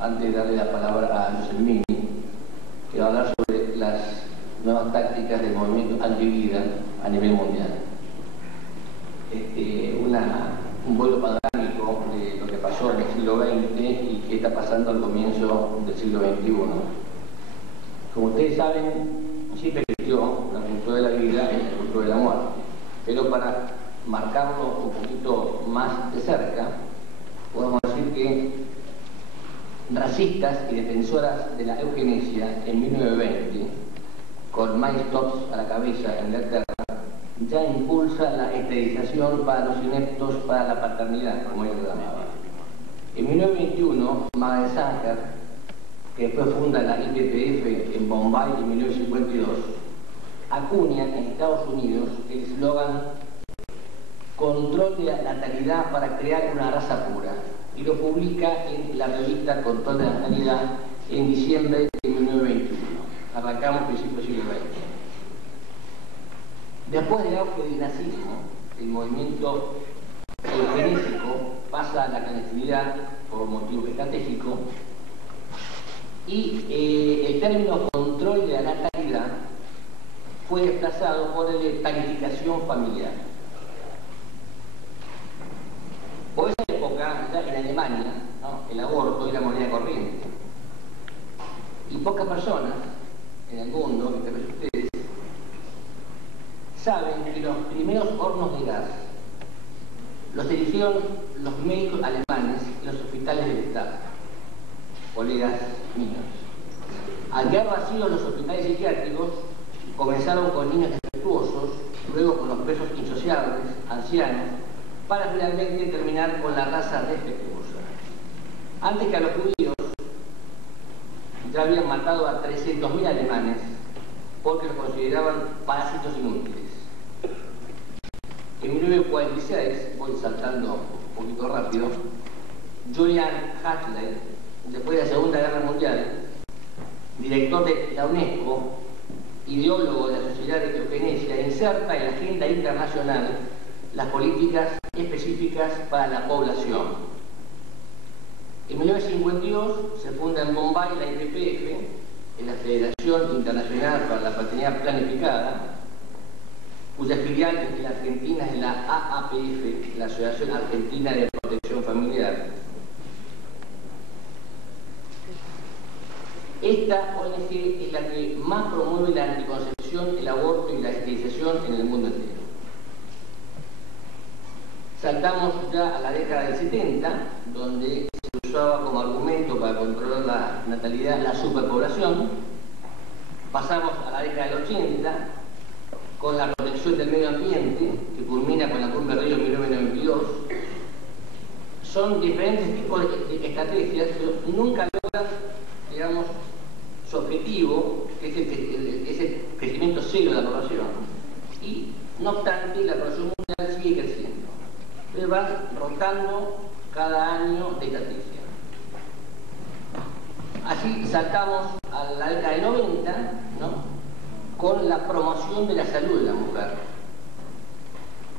antes de darle la palabra a Josep Mini, que va a hablar sobre las nuevas tácticas del movimiento antivida a nivel mundial. Un vuelo panorámico de lo que pasó en el siglo XX y qué está pasando al comienzo del siglo XXI. Como ustedes saben, siempre existió la cultura de la vida y la cultura de la muerte, pero para marcarlo un poquito más de cerca, podemos decir que racistas y defensoras de la eugenesia en 1920, con Mike Stopes a la cabeza en Inglaterra, ya impulsa la esterilización para los ineptos para la paternidad, como ella lo llamaba. En 1921, Margaret Sanger, que después funda la IPPF en Bombay en 1952, acuña en Estados Unidos el eslogan "Control de la natalidad para crear una raza pura", y lo publica en la revista Control de la Natalidad en diciembre de 1921. Arrancamos principios del siglo XX. Después del auge del nazismo, el movimiento eugenésico pasa a la clandestinidad por motivos estratégicos y el término control de la natalidad fue desplazado por el de planificación familiar. Por esa época, ya en Alemania, ¿no?, el aborto era moneda corriente. Y pocas personas en el mundo, que tal vez ustedes, saben que los primeros hornos de gas los erigieron los médicos alemanes en los hospitales del Estado, colegas míos. Al quedar vacíos los hospitales psiquiátricos, comenzaron con niños defectuosos, luego con los presos insociables, ancianos, para finalmente terminar con la raza defectuosa. Antes que a los judíos, ya habían matado a 300.000 alemanes porque los consideraban parásitos inútiles. En 1946, voy saltando un poquito rápido, Julian Huxley, después de la Segunda Guerra Mundial, director de la UNESCO, ideólogo de la Sociedad de Eugenesia, inserta en la agenda internacional las políticas específicas para la población. En 1952 se funda en Bombay la IPPF, en la Federación Internacional para la Paternidad Planificada, cuya filial en la Argentina es la AAPF, la Asociación Argentina de Protección Familiar. Esta ONG es la que más promueve la anticoncepción, el aborto y la esterilización en el mundo entero. Saltamos ya a la década del 70, donde se usaba como argumento para controlar la natalidad la superpoblación. Pasamos a la década del 80, con la protección del medio ambiente, que culmina con la Cumbre de Río en 1992. Son diferentes tipos de estrategias, pero nunca logran, digamos, su objetivo, que es el crecimiento cero de la población. Y, no obstante, la población mundial sigue creciendo. Entonces van rotando cada año de estrategia. Así saltamos a la década de 90, ¿no?, con la promoción de la salud de la mujer.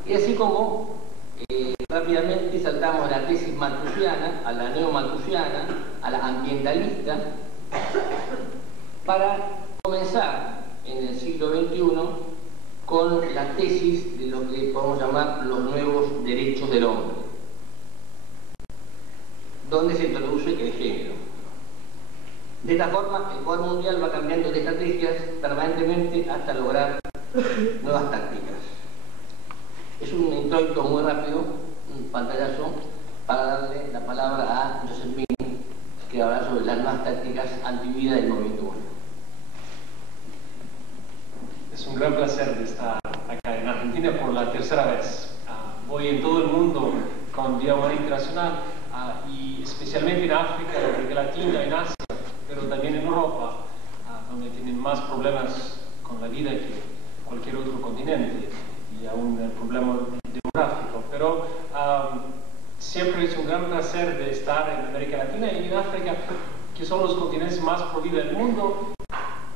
Y así como rápidamente saltamos a la tesis malthusiana, a la neomalthusiana, a la ambientalista, para comenzar en el siglo XXI con la tesis de lo que podemos llamar los nuevos derechos del hombre, donde se introduce el género. De esta forma, el poder mundial va cambiando de estrategias permanentemente hasta lograr nuevas tácticas. Es un introito muy rápido, un pantallazo, para darle la palabra a Josep Mini, que hablará sobre las nuevas tácticas antivida del movimiento humano. Es un gran placer de estar acá en Argentina por la tercera vez. Voy en todo el mundo con Día Humana Internacional y especialmente en África, en América Latina, en Asia, pero también en Europa, donde tienen más problemas con la vida que cualquier otro continente y aún el problema demográfico. Pero siempre es un gran placer de estar en América Latina y en África, que son los continentes más pro vida del mundo,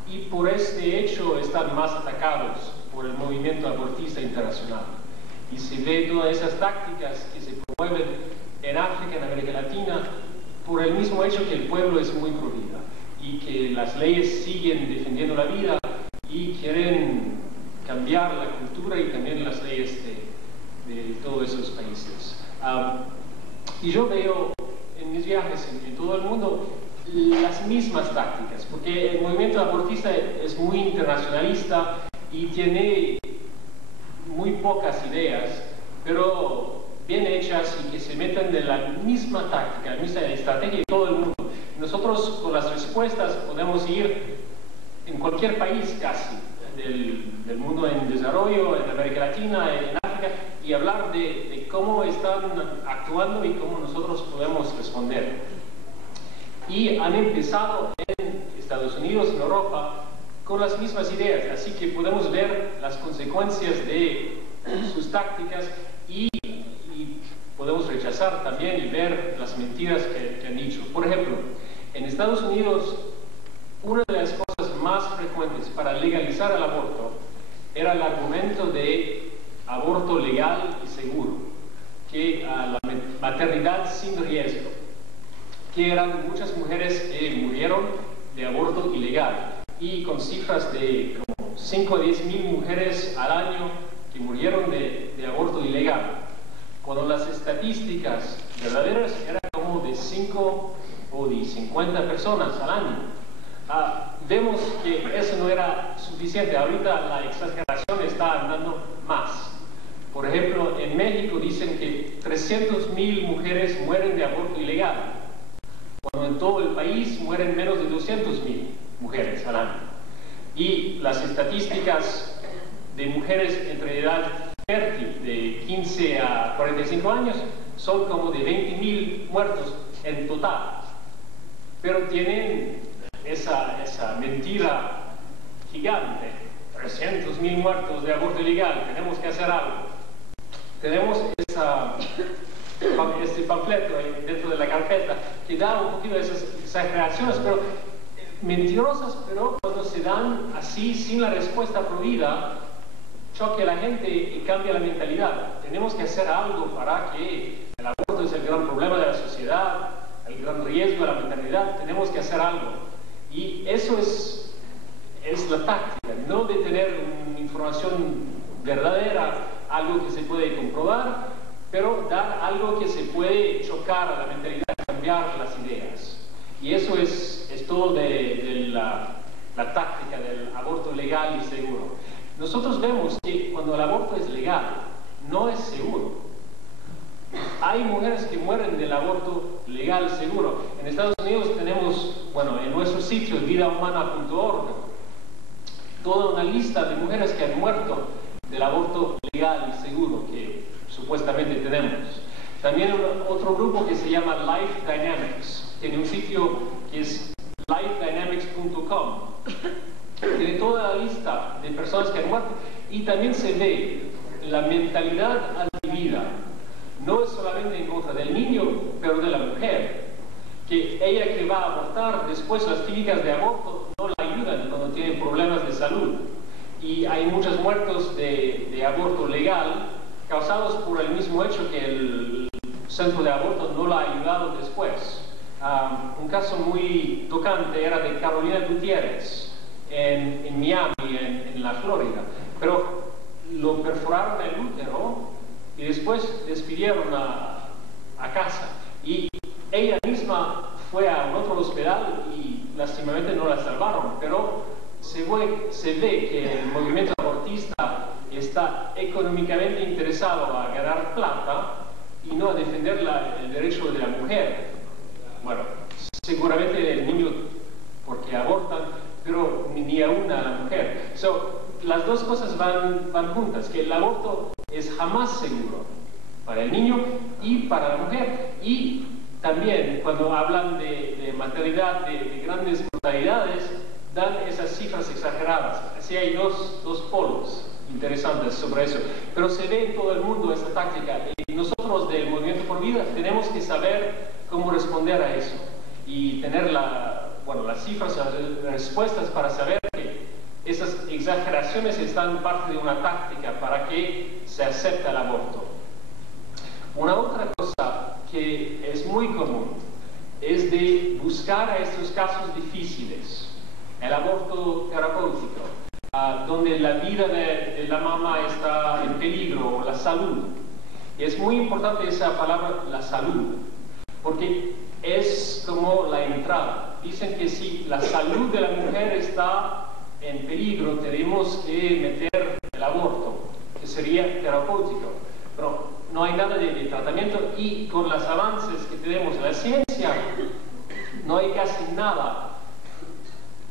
y por este hecho están más atacados por el movimiento abortista internacional. Y se ve todas esas tácticas que se promueven en África, en América Latina, por el mismo hecho que el pueblo es muy pro vida y que las leyes siguen defendiendo la vida y quieren cambiar la cultura y también las leyes de todos esos países. Y yo veo en mis viajes en todo el mundo las mismas tácticas, porque el movimiento abortista es muy internacionalista y tiene muy pocas ideas, pero bien hechas y que se meten de la misma táctica, la misma estrategia de todo el mundo. Nosotros con las respuestas podemos ir en cualquier país casi del mundo en desarrollo, en América Latina, en África, y hablar de cómo están actuando y cómo nosotros podemos responder. Y han empezado en Estados Unidos, en Europa, con las mismas ideas, así que podemos ver las consecuencias de sus tácticas y podemos rechazar también y ver las mentiras que han dicho. Por ejemplo, en Estados Unidos, una de las cosas más frecuentes para legalizar el aborto era el argumento de aborto legal y seguro, que la maternidad sin riesgo, que eran muchas mujeres que murieron de aborto ilegal, y con cifras de como 5 a 10 mil mujeres al año que murieron de aborto ilegal, cuando las estadísticas verdaderas eran como de 5 o de 50 personas al año. Vemos que eso no era suficiente. Ahorita la exageración está andando más. Por ejemplo, en México dicen que 300.000 mujeres mueren de aborto ilegal, cuando en todo el país mueren menos de 200.000 mujeres al año. Y las estadísticas de mujeres entre edad fértil, de 15 a 45 años, son como de 20.000 muertos en total. Pero tienen esa mentira gigante, 300.000 muertos de aborto ilegal, tenemos que hacer algo. Tenemos este panfleto ahí dentro de la carpeta que da un poquito de esas exageraciones, pero mentirosas, pero cuando se dan así, sin la respuesta prohibida, choque a la gente y cambia la mentalidad. Tenemos que hacer algo para que el aborto es el gran problema de la sociedad, el gran riesgo de la maternidad, tenemos que hacer algo. Y eso es la táctica, no de tener una información verdadera, algo que se puede comprobar, pero dar algo que se puede chocar a la mentalidad, cambiar las ideas. Y eso es todo de la táctica del aborto legal y seguro. Nosotros vemos que cuando el aborto es legal, no es seguro. Hay mujeres que mueren del aborto legal seguro. En Estados Unidos tenemos, bueno, en nuestro sitio vidahumana.org, toda una lista de mujeres que han muerto del aborto legal y seguro que supuestamente tenemos. También otro grupo que se llama Life Dynamics, tiene un sitio que es lifedynamics.com, tiene toda la lista de personas que han muerto y también se ve la mentalidad antivida. No es solamente en contra del niño, pero de la mujer, que ella que va a abortar, después las clínicas de aborto no la ayudan cuando tiene problemas de salud. Y hay muchos muertos de aborto legal causados por el mismo hecho que el centro de aborto no la ha ayudado después. Un caso muy tocante era de Carolina Gutiérrez en Miami, en la Florida, pero lo perforaron el útero y después despidieron a casa, y ella misma fue a un otro hospital y lastimamente no la salvaron, pero se ve que el movimiento abortista está económicamente interesado a ganar plata y no a defender el derecho de la mujer. Bueno, seguramente el niño porque abortan, pero ni aún a la mujer. Las dos cosas van juntas, que el aborto es jamás seguro para el niño y para la mujer. Y también cuando hablan de maternidad, de grandes mortalidades, dan esas cifras exageradas. Así hay dos polos interesantes sobre eso. Pero se ve en todo el mundo esta táctica. Y nosotros del Movimiento por Vida tenemos que saber cómo responder a eso. Y tener las cifras, las respuestas para saber que esas exageraciones están parte de una táctica para que se acepte el aborto. Una otra cosa que es muy común es de buscar a estos casos difíciles, el aborto terapéutico, donde la vida de la mamá está en peligro, o la salud. Y es muy importante esa palabra, la salud, porque es como la entrada. Dicen que si la salud de la mujer está en peligro, tenemos que meter el aborto, que sería terapéutico. Pero no hay nada de tratamiento, y con los avances que tenemos en la ciencia, no hay casi nada.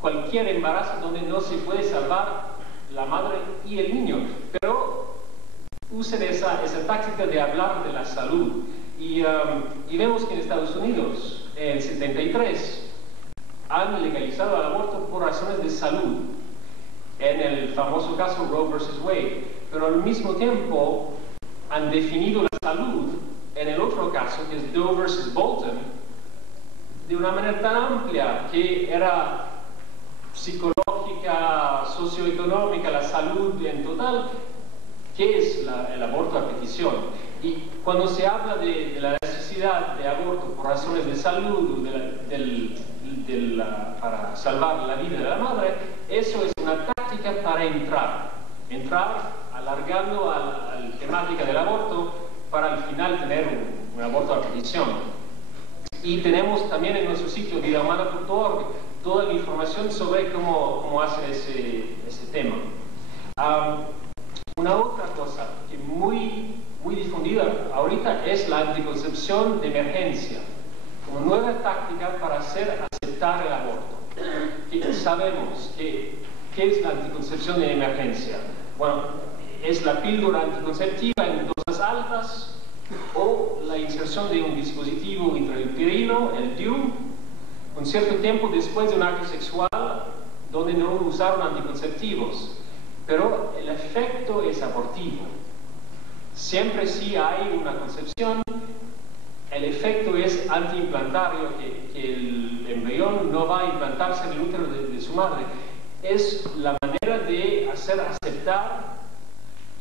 Cualquier embarazo donde no se puede salvar la madre y el niño. Pero usen esa táctica de hablar de la salud. Y vemos que en Estados Unidos, en el 73, han legalizado el aborto por razones de salud, en el famoso caso Roe versus Wade. Pero al mismo tiempo han definido la salud en el otro caso, que es Doe versus Bolton, de una manera tan amplia que era psicológica, socioeconómica, la salud en total, que es el aborto a petición. Y cuando se habla de la necesidad de aborto por razones de salud, para salvar la vida de la madre, eso es una táctica para entrar alargando a la temática del aborto para al final tener un aborto a petición. Y tenemos también en nuestro sitio vidahumana.org toda la información sobre cómo hacer ese tema. Una otra cosa que muy difundida ahorita es la anticoncepción de emergencia, como nueva táctica para hacer aceptar el aborto. Y sabemos que ¿qué es la anticoncepción de emergencia? Bueno, es la píldora anticonceptiva en dosis altas o la inserción de un dispositivo intrauterino, el DIU, un cierto tiempo después de un acto sexual donde no usaron anticonceptivos, pero el efecto es abortivo. Siempre si hay una concepción, el efecto es antiimplantario, que el embrión no va a implantarse en el útero de su madre. Es la manera de hacer aceptar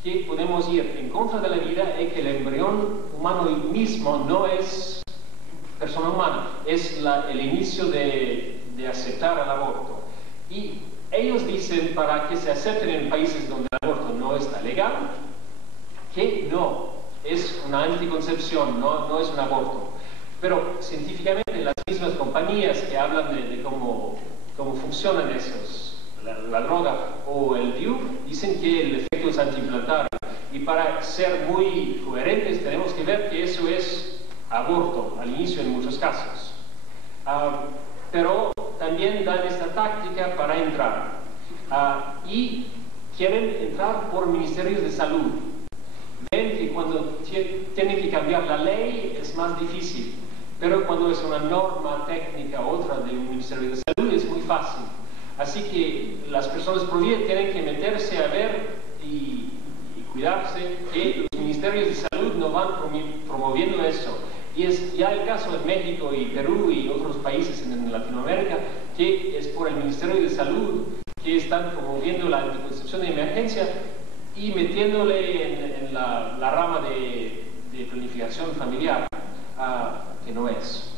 que podemos ir en contra de la vida y que el embrión humano mismo no es persona humana, es el inicio de aceptar el aborto. Y ellos dicen, para que se acepten en países donde el aborto no está legal, que no, es una anticoncepción, no es un aborto. Pero científicamente las mismas compañías que hablan de cómo funcionan esos, la droga o el DIU, dicen que el efecto es antiimplantario. Y para ser muy coherentes tenemos que ver que eso es aborto al inicio en muchos casos. Pero también dan esta táctica para entrar. Y quieren entrar por ministerios de salud. Ven que cuando tienen que cambiar la ley es más difícil, pero cuando es una norma técnica otra de un ministerio de salud es muy fácil. Así que las personas pro vida tienen que meterse a ver y cuidarse que los ministerios de salud no van promoviendo eso. Y es ya el caso en México y Perú y otros países en Latinoamérica, que es por el Ministerio de Salud que están promoviendo la anticoncepción de emergencia y metiéndole en la rama de planificación familiar, que no es.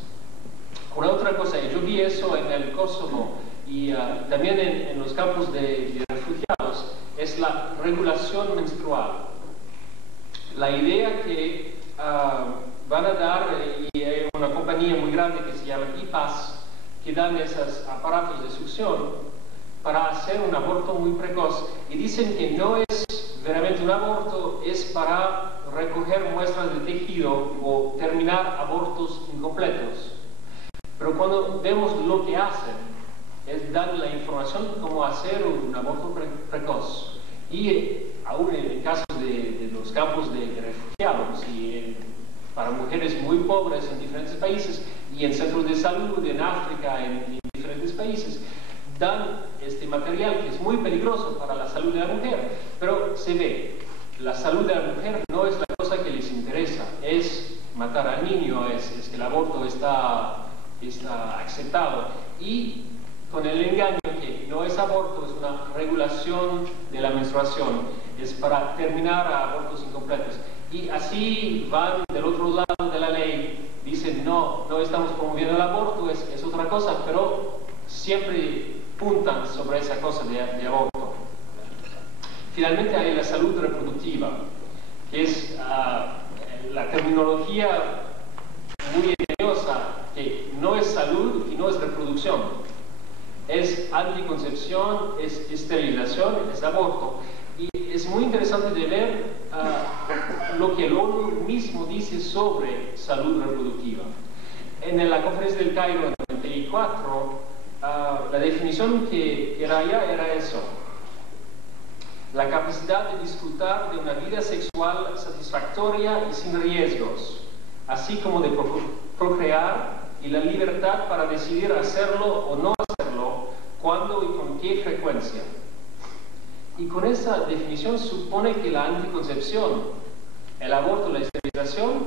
Una otra cosa, yo vi eso en el Kosovo y también en los campos de refugiados, es la regulación menstrual. La idea que van a dar, y hay una compañía muy grande que se llama IPAS, que dan esos aparatos de succión para hacer un aborto muy precoz. Y dicen que no es verdaderamente un aborto, es para recoger muestras de tejido o terminar abortos incompletos. Pero cuando vemos lo que hacen, es dar la información cómo hacer un aborto precoz. Y aún en casos de los campos de refugiados y para mujeres muy pobres en diferentes países y en centros de salud en África, en diferentes países, dan este material que es muy peligroso para la salud de la mujer, pero se ve, la salud de la mujer no es la cosa que les interesa, es matar al niño, es que el aborto está aceptado, y con el engaño que no es aborto, es una regulación de la menstruación, es para terminar a abortos incompletos. Y así van del otro lado de la ley, dicen no estamos promoviendo el aborto, es otra cosa, pero siempre puntan sobre esa cosa de aborto. Finalmente hay la salud reproductiva, que es la terminología muy engañosa, que no es salud y no es reproducción. Es anticoncepción, es esterilización, es aborto. Y es muy interesante de ver lo que el ONU mismo dice sobre salud reproductiva. En la conferencia del Cairo en 94, la definición que era allá era eso: la capacidad de disfrutar de una vida sexual satisfactoria y sin riesgos, así como de procrear, y la libertad para decidir hacerlo o no hacerlo, cuándo y con qué frecuencia. Y con esa definición supone que la anticoncepción, el aborto, la esterilización,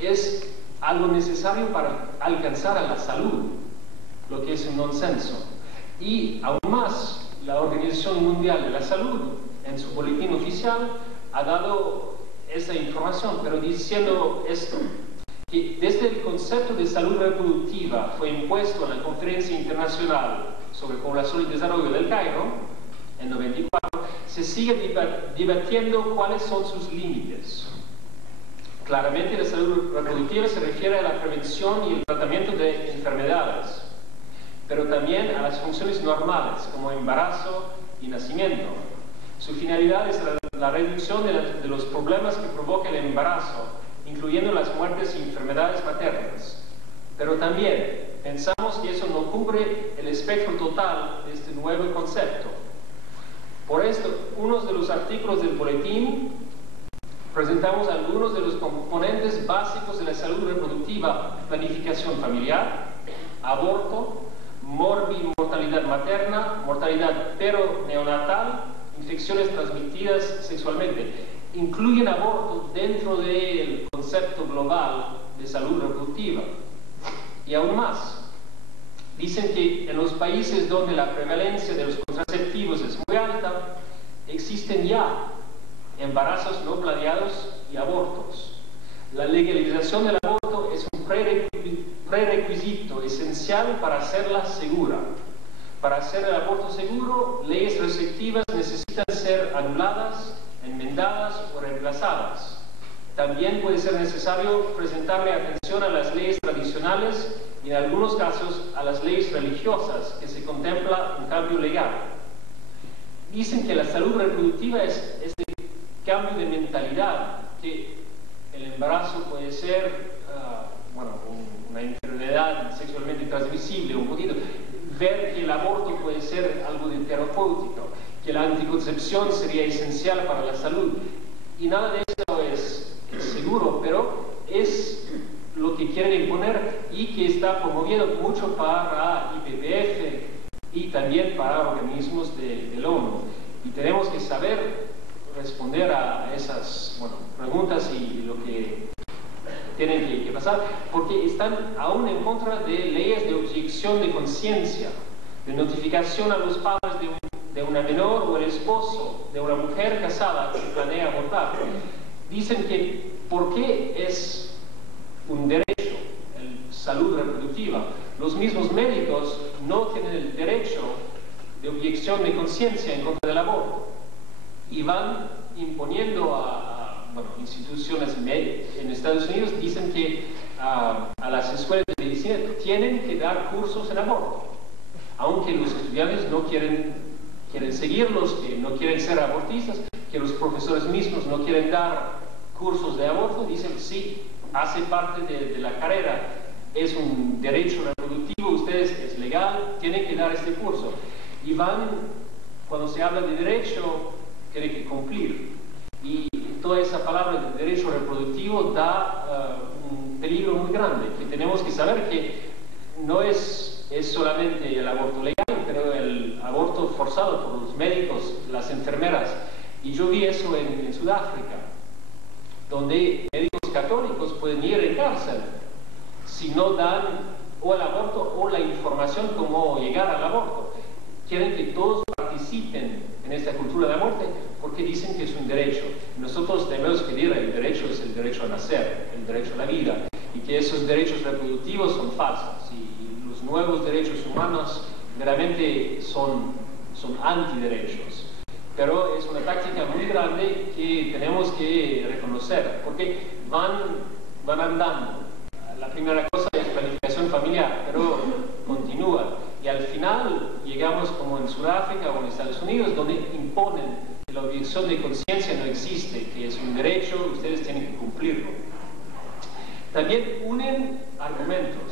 es algo necesario para alcanzar a la salud, lo que es un nonsenso. Y aún más, la Organización Mundial de la Salud, en su boletín oficial, ha dado esa información, pero diciendo esto, que desde el concepto de salud reproductiva fue impuesto en la Conferencia Internacional sobre Población y Desarrollo del Cairo, en 94, se sigue debatiendo cuáles son sus límites. Claramente la salud reproductiva se refiere a la prevención y el tratamiento de enfermedades, pero también a las funciones normales, como embarazo y nacimiento. Su finalidad es la reducción de los problemas que provoca el embarazo, incluyendo las muertes y enfermedades maternas. Pero también pensamos que eso no cubre el espectro total de este nuevo concepto. Por esto, uno de los artículos del boletín presentamos algunos de los componentes básicos de la salud reproductiva: planificación familiar, aborto, mortalidad materna, mortalidad neonatal, infecciones transmitidas sexualmente. Incluyen aborto dentro del concepto global de salud reproductiva. Y aún más, dicen que en los países donde la prevalencia de los contraceptivos es muy alta, existen ya embarazos no planeados y abortos. La legalización del aborto es un prerequisito esencial para hacerla segura. Para hacer el aborto seguro, leyes restrictivas necesitan ser anuladas, enmendadas o reemplazadas. También puede ser necesario presentarle atención a las leyes tradicionales y en algunos casos a las leyes religiosas que se contempla un cambio legal. Dicen que la salud reproductiva es este cambio de mentalidad, que el embarazo puede ser una enfermedad sexualmente transmisible, un poquito, ver que el aborto puede ser algo de terapéutico, que la anticoncepción sería esencial para la salud. Y nada de eso es seguro, pero es lo que quieren imponer y que está promoviendo mucho para IPPF y también para organismos de la ONU. Y tenemos que saber responder a esas preguntas y lo que tienen que pasar, porque están aún en contra de leyes de objeción de conciencia, de notificación a los padres de una menor o el esposo de una mujer casada que planea abortar. Dicen que ¿por qué es un derecho la salud reproductiva? Los mismos médicos no tienen el derecho de objeción de conciencia en contra del aborto y van imponiendo a instituciones en Estados Unidos, dicen que a las escuelas de medicina tienen que dar cursos en aborto, aunque los estudiantes no quieren seguirlos, que no quieren ser abortistas, que los profesores mismos no quieren dar cursos de aborto. Dicen sí, hace parte de la carrera, es un derecho reproductivo, ustedes es legal, tienen que dar este curso. Y cuando se habla de derecho, tienen que cumplir. Y toda esa palabra de derecho reproductivo da un peligro muy grande, que tenemos que saber que no es solamente el aborto legal, pero el aborto forzado por los médicos, las enfermeras. Y yo vi eso en Sudáfrica, donde médicos católicos pueden ir en cárcel si no dan o el aborto o la información cómo llegar al aborto. Quieren que todos participen en esta cultura de la muerte porque dicen que es un derecho. Nosotros debemos pedir el derecho nuevos derechos humanos meramente son antiderechos. Pero es una táctica muy grande que tenemos que reconocer, porque van andando. La primera cosa es planificación familiar, pero continúa. Y al final llegamos como en Sudáfrica o en Estados Unidos, donde imponen que la objeción de conciencia no existe, que es un derecho, ustedes tienen que cumplirlo. También unen argumentos,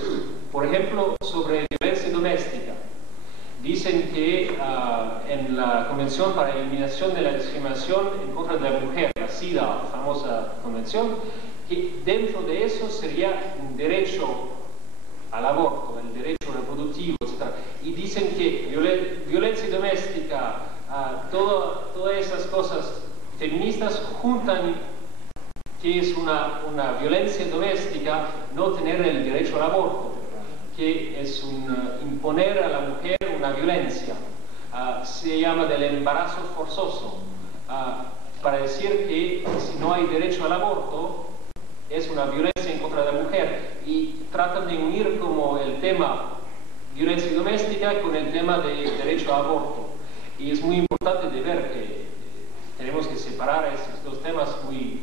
por ejemplo, sobre violencia doméstica. Dicen que en la Convención para la Eliminación de la Discriminación en contra de la Mujer, la CIDA, la famosa convención, que dentro de eso sería un derecho al aborto, el derecho reproductivo, etc. Y dicen que violencia doméstica, todas esas cosas feministas juntan que es una violencia doméstica no tener el derecho al aborto, que es imponer a la mujer una violencia. Se llama del embarazo forzoso, para decir que si no hay derecho al aborto, es una violencia en contra de la mujer. Y tratan de unir como el tema violencia doméstica con el tema de derecho al aborto. Y es muy importante de ver que tenemos que separar esos dos temas muy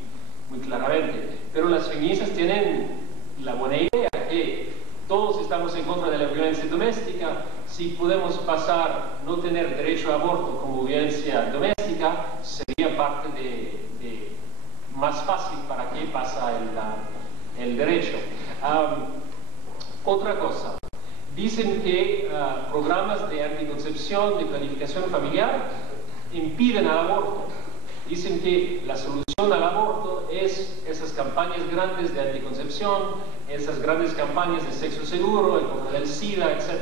claramente. Pero las feministas tienen la buena idea que todos estamos en contra de la violencia doméstica. Si podemos pasar no tener derecho a aborto como violencia doméstica, sería parte de más fácil para que pasa el derecho. Otra cosa, dicen que programas de anticoncepción, de planificación familiar, impiden al aborto. Dicen que la solución al aborto es esas campañas grandes de anticoncepción, esas grandes campañas de sexo seguro, el contra del SIDA, etc.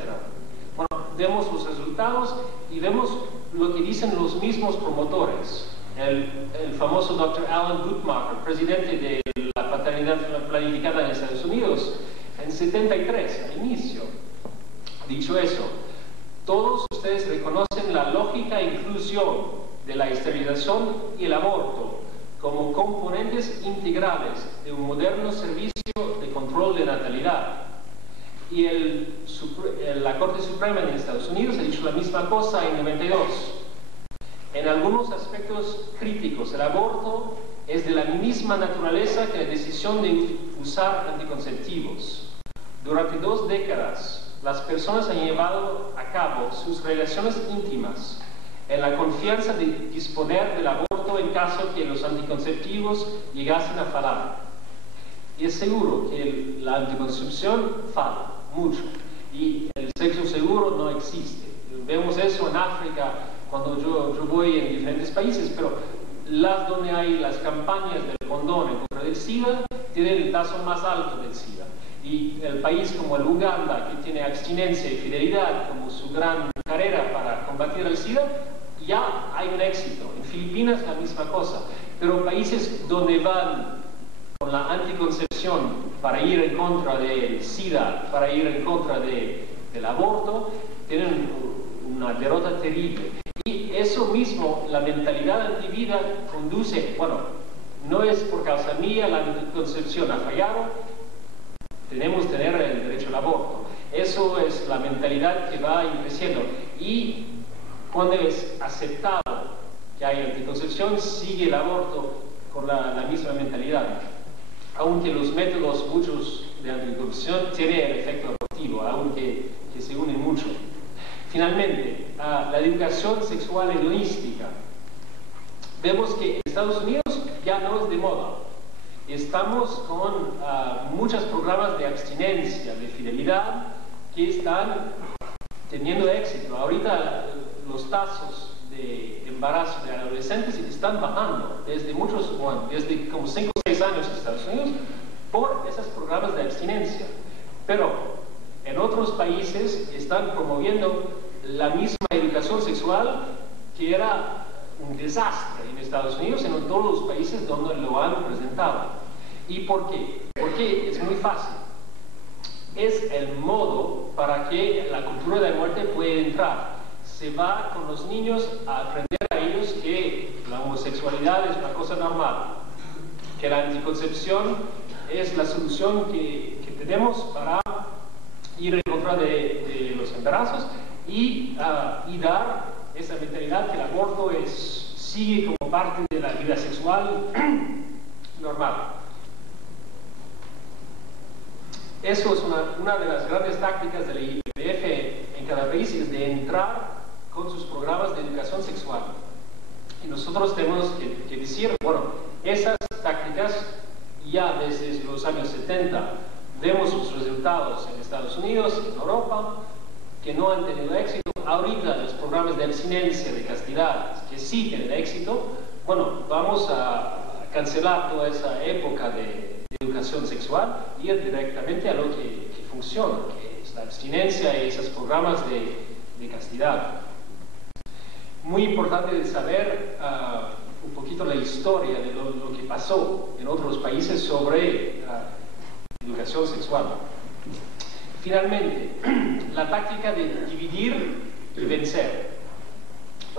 Bueno, vemos los resultados y vemos lo que dicen los mismos promotores. El famoso Dr. Alan Guttmacher, presidente de la paternidad planificada en Estados Unidos, en 73, al inicio, dicho eso, todos ustedes reconocen la lógica inclusión de la esterilización y el aborto como componentes integrales de un moderno servicio de control de natalidad. Y la Corte Suprema en Estados Unidos ha dicho la misma cosa en 92. En algunos aspectos críticos, el aborto es de la misma naturaleza que la decisión de usar anticonceptivos. Durante 2 décadas, las personas han llevado a cabo sus relaciones íntimas en la confianza de disponer del aborto en caso que los anticonceptivos llegasen a fallar. Y es seguro que la anticoncepción falla mucho y el sexo seguro no existe. Vemos eso en África cuando yo voy en diferentes países, pero donde hay las campañas del condón en contra del SIDA tienen el tazo más alto del SIDA. Y el país como el Uganda, que tiene abstinencia y fidelidad como su gran carrera para combatir el SIDA, ya hay un éxito. En Filipinas la misma cosa. Pero países donde van con la anticoncepción para ir en contra del SIDA, para ir en contra del aborto, tienen una derrota terrible. Y eso mismo, la mentalidad antivida conduce, bueno, no es por causa mía, la anticoncepción ha fallado, tenemos que tener el derecho al aborto. Eso es la mentalidad que va creciendo. Y cuando es aceptado que hay anticoncepción, sigue el aborto con la misma mentalidad. Aunque los métodos muchos de anticoncepción tienen el efecto abortivo, aunque se unen mucho. Finalmente, la educación sexual hedonística. Vemos que en Estados Unidos ya no es de moda. Estamos con muchos programas de abstinencia, de fidelidad, que están teniendo éxito. Ahorita los tazos de embarazo de adolescentes están bajando desde desde como 5 o 6 años en Estados Unidos por esos programas de abstinencia. Pero en otros países están promoviendo la misma educación sexual que era un desastre en Estados Unidos, en todos los países donde lo han presentado. ¿Y por qué? Porque es muy fácil. Es el modo para que la cultura de la muerte pueda entrar. Se va con los niños a aprender a ellos que la homosexualidad es una cosa normal, que la anticoncepción es la solución que tenemos para ir en contra de los embarazos y dar esa mentalidad que el aborto sigue como parte de la vida sexual normal. Eso es una de las grandes tácticas de la IPF en cada país, es de entrar con sus programas de educación sexual. Y nosotros tenemos que decir, bueno, esas tácticas ya desde los años 70 vemos sus resultados en Estados Unidos, en Europa, que no han tenido éxito. Ahorita los programas de abstinencia, de castidad, que sí tienen éxito, bueno, vamos a cancelar toda esa época de educación sexual y ir directamente a lo que funciona, que es la abstinencia y esos programas de castidad. Muy importante saber un poquito la historia de lo que pasó en otros países sobre educación sexual. Finalmente, la táctica de dividir y vencer.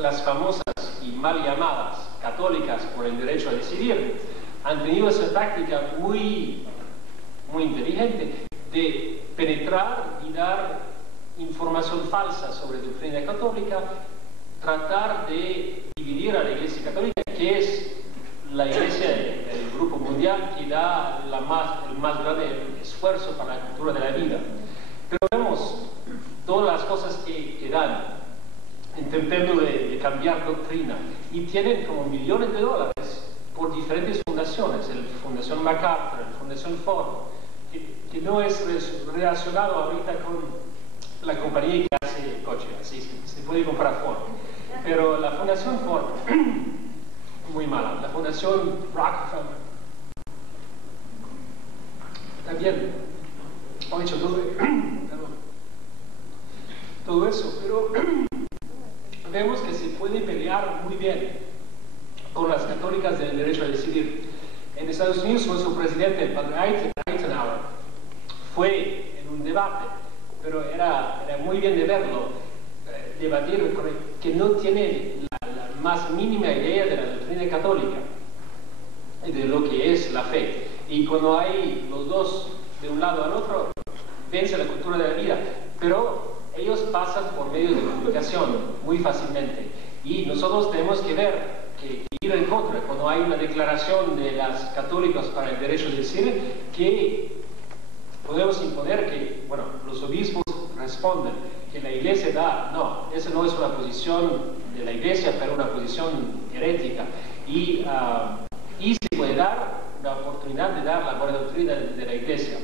Las famosas y mal llamadas católicas por el derecho a decidir han tenido esa táctica muy inteligente de penetrar y dar información falsa sobre doctrina católica, tratar de dividir a la Iglesia Católica, que es la Iglesia del Grupo Mundial que da el más grande esfuerzo para la cultura de la vida. Pero vemos todas las cosas que dan intentando de cambiar doctrina y tienen como millones de dólares por diferentes fundaciones, la Fundación MacArthur, la Fundación Ford, que no es relacionado ahorita con la compañía que hace coches, así se puede comprar Ford. Pero la Fundación Ford, muy mala. La Fundación Rockefeller, también ha hecho todo eso, pero vemos que se puede pelear muy bien con las católicas del derecho a decidir. En Estados Unidos, nuestro presidente, el padre Eisenhower, fue en un debate, pero era muy bien de verlo, debatir con él, que no tiene la más mínima idea de la doctrina católica y de lo que es la fe. Y cuando hay los dos de un lado al otro, vence la cultura de la vida, pero ellos pasan por medios de comunicación muy fácilmente. Y nosotros tenemos que ver, que ir en contra, cuando hay una declaración de las católicas para el derecho a decidir, que podemos imponer que, bueno, los obispos responden, que la Iglesia da, no, esa no es una posición de la Iglesia, pero una posición herética. Y se puede dar la oportunidad de dar la buena doctrina de la Iglesia.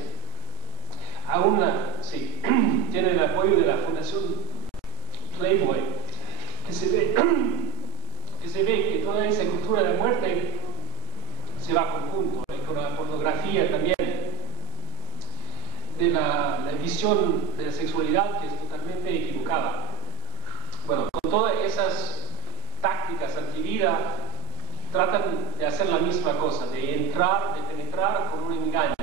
Aún sí, tiene el apoyo de la Fundación Playboy, que se ve que toda esa cultura de muerte se va conjunto, con la pornografía también, de la visión de la sexualidad que es totalmente equivocada. Bueno, con todas esas tácticas antivida tratan de hacer la misma cosa, de entrar, de penetrar con un engaño.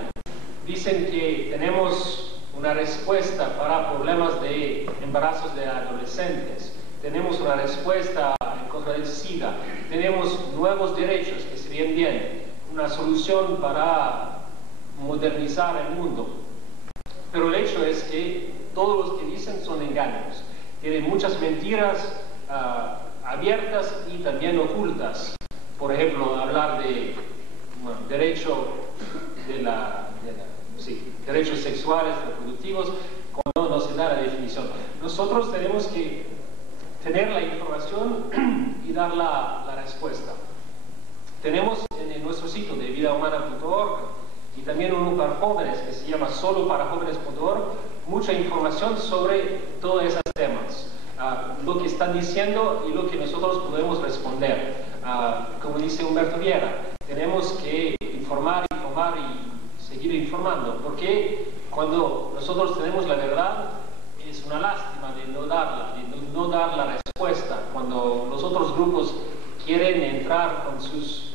Dicen que tenemos una respuesta para problemas de embarazos de adolescentes, tenemos una respuesta en contra del SIDA, tenemos nuevos derechos que serían bien, una solución para modernizar el mundo. Pero el hecho es que todos los que dicen son engaños, tienen muchas mentiras abiertas y también ocultas. Por ejemplo, hablar de derecho derechos sexuales, reproductivos, cuando no se da la definición. Nosotros tenemos que tener la información y dar la respuesta. Tenemos en nuestro sitio de vidahumana.org y también uno para jóvenes que se llama soloparajóvenes.org mucha información sobre todos esos temas, lo que están diciendo y lo que nosotros podemos responder. Como dice Humberto Viera, tenemos que informar y seguir informando, porque cuando nosotros tenemos la verdad es una lástima de no darla, de no dar la respuesta cuando los otros grupos quieren entrar con sus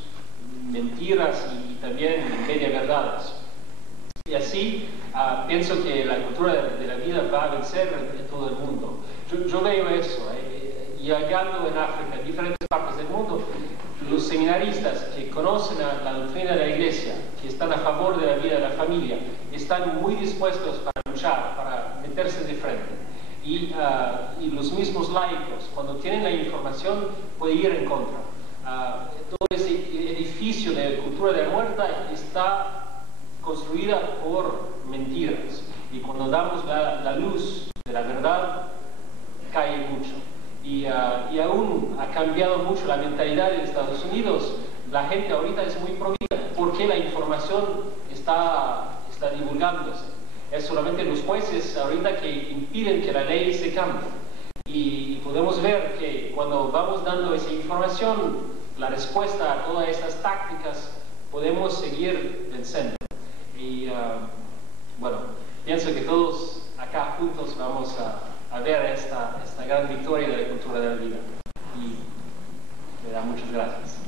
mentiras y también media verdades. Y así pienso que la cultura de la vida va a vencer en todo el mundo. Yo veo eso, llegando en África, en diferentes partes del mundo, los seminaristas que conocen la doctrina de la Iglesia, que están a favor de la vida de la familia, están muy dispuestos para luchar, para meter meterse de frente. Y los mismos laicos, cuando tienen la información, pueden ir en contra. Todo ese edificio de cultura de la muerte está construida por mentiras. Y cuando damos la luz de la verdad, cae mucho. Y aún ha cambiado mucho la mentalidad en Estados Unidos. La gente ahorita es muy pro vida, porque la información está divulgándose. Es solamente los jueces ahorita que impiden que la ley se cambie. Y podemos ver que cuando vamos dando esa información, la respuesta a todas estas tácticas, podemos seguir venciendo. Y bueno, pienso que todos acá juntos vamos a ver esta gran victoria de la cultura de la vida. Y me da muchas gracias.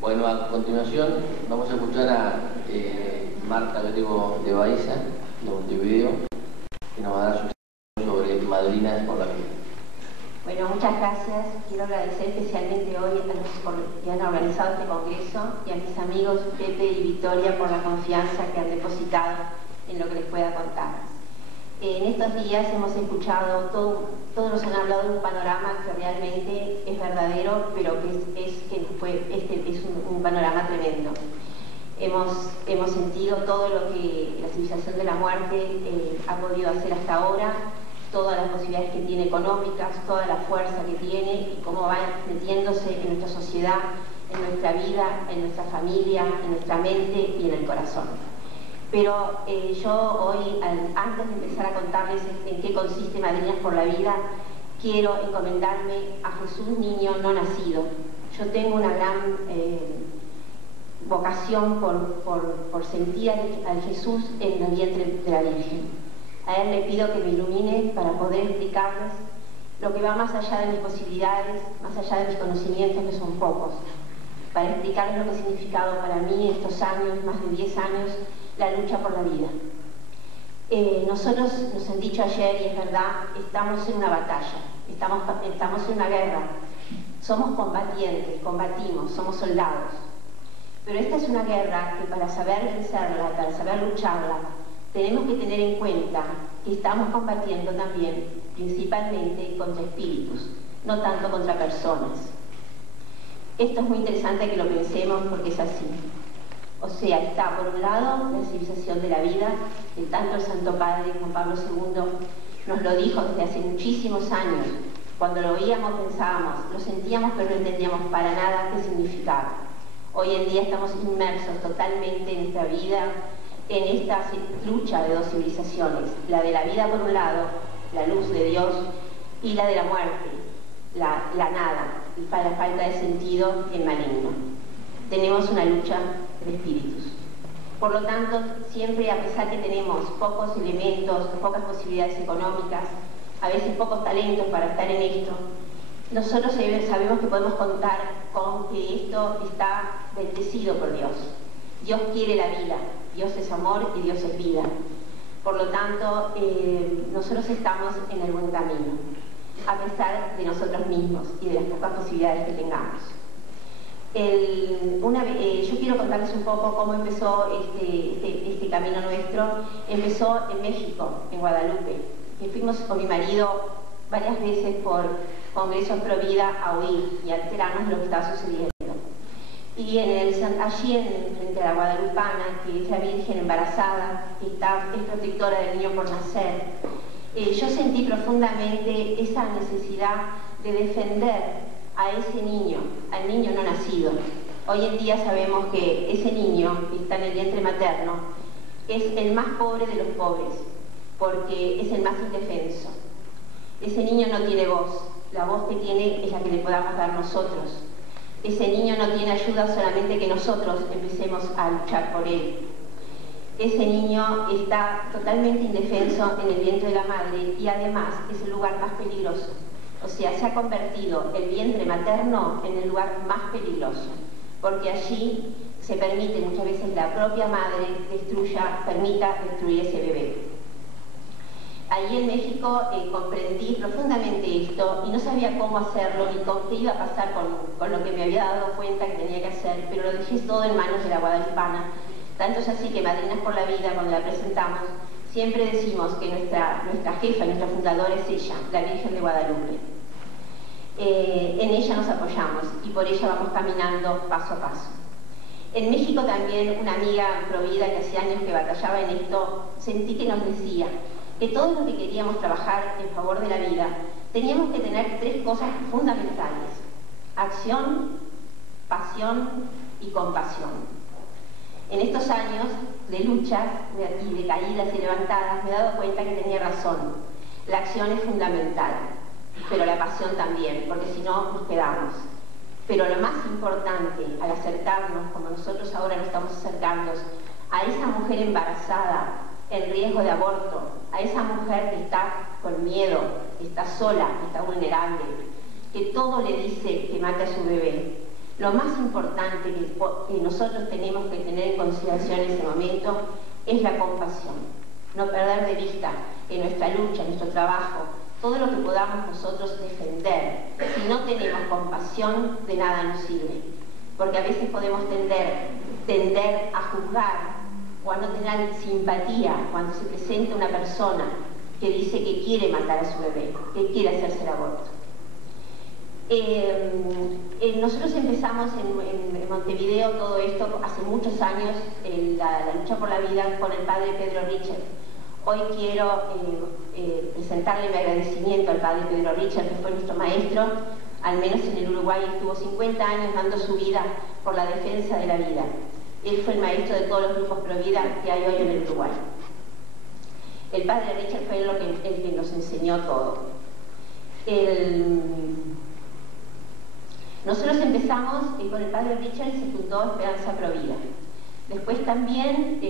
Bueno, a continuación vamos a escuchar a Marta Grego de Baiza, de Montevideo, que nos va a dar su sobre Madrinas por la Vida. Bueno, muchas gracias. Quiero agradecer especialmente hoy a los que han organizado este congreso y a mis amigos Pepe y Victoria por la confianza que han depositado en lo que les pueda contar. En estos días hemos escuchado, todos nos han hablado de un panorama que realmente es verdadero, pero que es un panorama tremendo. Hemos sentido todo lo que la civilización de la muerte ha podido hacer hasta ahora, todas las posibilidades que tiene económicas, toda la fuerza que tiene y cómo va metiéndose en nuestra sociedad, en nuestra vida, en nuestra familia, en nuestra mente y en el corazón. Pero yo hoy, antes de empezar a contarles en qué consiste Madrinas por la Vida, quiero encomendarme a Jesús niño no nacido. Yo tengo una gran vocación por sentir al Jesús en el vientre de la Virgen. A Él le pido que me ilumine para poder explicarles lo que va más allá de mis posibilidades, más allá de mis conocimientos, que son pocos, para explicarles lo que ha significado para mí estos años, más de 10 años, la lucha por la vida. Nosotros, nos han dicho ayer, y es verdad, estamos en una batalla, estamos en una guerra, somos combatientes, combatimos, somos soldados. Pero esta es una guerra que para saber vencerla, para saber lucharla, tenemos que tener en cuenta que estamos combatiendo también, principalmente, contra espíritus, no tanto contra personas. Esto es muy interesante que lo pensemos porque es así. O sea, está por un lado la civilización de la vida, que tanto el Santo Padre Juan Pablo II nos lo dijo desde hace muchísimos años. Cuando lo oíamos pensábamos, lo sentíamos pero no entendíamos para nada qué significaba. Hoy en día estamos inmersos totalmente en nuestra vida, en esta lucha de dos civilizaciones, la de la vida por un lado, la luz de Dios, y la de la muerte, la nada, la falta de sentido, el maligno. Tenemos una lucha de espíritus. Por lo tanto, siempre, a pesar que tenemos pocos elementos, pocas posibilidades económicas, a veces pocos talentos para estar en esto, nosotros sabemos que podemos contar con que esto está bendecido por Dios. Dios quiere la vida, Dios es amor y Dios es vida. Por lo tanto, nosotros estamos en el buen camino, a pesar de nosotros mismos y de las pocas posibilidades que tengamos. Yo quiero contarles un poco cómo empezó este camino nuestro. Empezó en México, en Guadalupe, que fuimos con mi marido varias veces por congresos pro vida a oír y a enterarnos de lo que estaba sucediendo. Y allí frente a la Guadalupana, que es la Virgen embarazada, que es protectora del niño por nacer, yo sentí profundamente esa necesidad de defender a ese niño, al niño no nacido. Hoy en día sabemos que ese niño que está en el vientre materno es el más pobre de los pobres, porque es el más indefenso. Ese niño no tiene voz, la voz que tiene es la que le podamos dar nosotros. Ese niño no tiene ayuda, solamente que nosotros empecemos a luchar por él. Ese niño está totalmente indefenso en el vientre de la madre y además es el lugar más peligroso. O sea, se ha convertido el vientre materno en el lugar más peligroso, porque allí se permite muchas veces la propia madre permita destruir ese bebé. Ahí en México comprendí profundamente esto y no sabía cómo hacerlo ni qué iba a pasar con lo que me había dado cuenta que tenía que hacer, pero lo dejé todo en manos de la guadalupana. Tanto es así que Madrinas por la Vida, cuando la presentamos, siempre decimos que nuestra jefa, nuestra fundadora es ella, la Virgen de Guadalupe. En ella nos apoyamos y por ella vamos caminando paso a paso. En México también una amiga provida que hace años que batallaba en esto, sentí que nos decía que todo lo que queríamos trabajar en favor de la vida, teníamos que tener 3 cosas fundamentales: acción, pasión y compasión. En estos años de luchas y de caídas y levantadas me he dado cuenta que tenía razón. La acción es fundamental, pero la pasión también, porque si no nos quedamos. Pero lo más importante al acercarnos, como nosotros ahora nos estamos acercando, a esa mujer embarazada en riesgo de aborto, a esa mujer que está con miedo, que está sola, que está vulnerable, que todo le dice que mate a su bebé. Lo más importante que nosotros tenemos que tener en consideración en ese momento es la compasión. No perder de vista que nuestra lucha, nuestro trabajo, todo lo que podamos nosotros defender, si no tenemos compasión, de nada nos sirve. Porque a veces podemos tender a juzgar o a no tener simpatía cuando se presenta una persona que dice que quiere matar a su bebé, que quiere hacerse el aborto. Nosotros empezamos en Montevideo todo esto hace muchos años, la lucha por la vida, con el padre Pedro Richard. Hoy quiero presentarle mi agradecimiento al padre Pedro Richard, que fue nuestro maestro, al menos en el Uruguay, estuvo 50 años dando su vida por la defensa de la vida. Él fue el maestro de todos los grupos pro vida que hay hoy en el Uruguay. El padre Richard fue el que nos enseñó todo. Nosotros empezamos con el padre Richard y se fundó Esperanza Pro Vida. Después también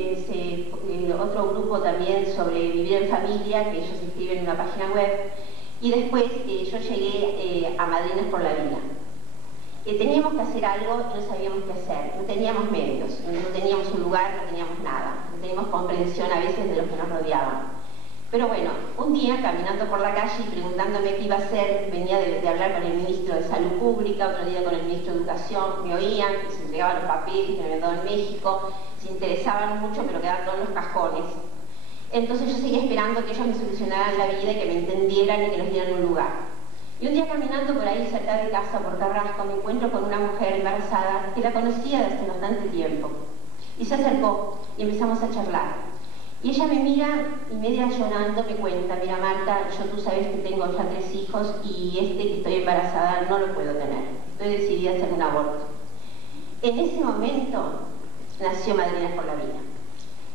otro grupo también sobre vivir en familia, que ellos escriben en una página web. Y después yo llegué a Madrinas por la Vida. Teníamos que hacer algo y no sabíamos qué hacer. No teníamos medios, no teníamos un lugar, no teníamos nada. No teníamos comprensión a veces de los que nos rodeaban. Pero bueno, un día caminando por la calle y preguntándome qué iba a hacer, venía de hablar con el ministro de Salud Pública, otro día con el ministro de Educación, me oían, que se entregaban los papeles que me habían dado en México, se interesaban mucho, pero quedaban todos en los cajones. Entonces yo seguía esperando que ellos me solucionaran la vida y que me entendieran y que nos dieran un lugar. Y un día caminando por ahí cerca de casa, por Carrasco, me encuentro con una mujer embarazada que la conocía desde hace bastante tiempo. Y se acercó y empezamos a charlar. Y ella me mira y media llorando me cuenta: mira Marta, tú sabes que tengo ya 3 hijos y que estoy embarazada no lo puedo tener. Estoy decidida a hacer un aborto. En ese momento nació Madrinas por la Vida.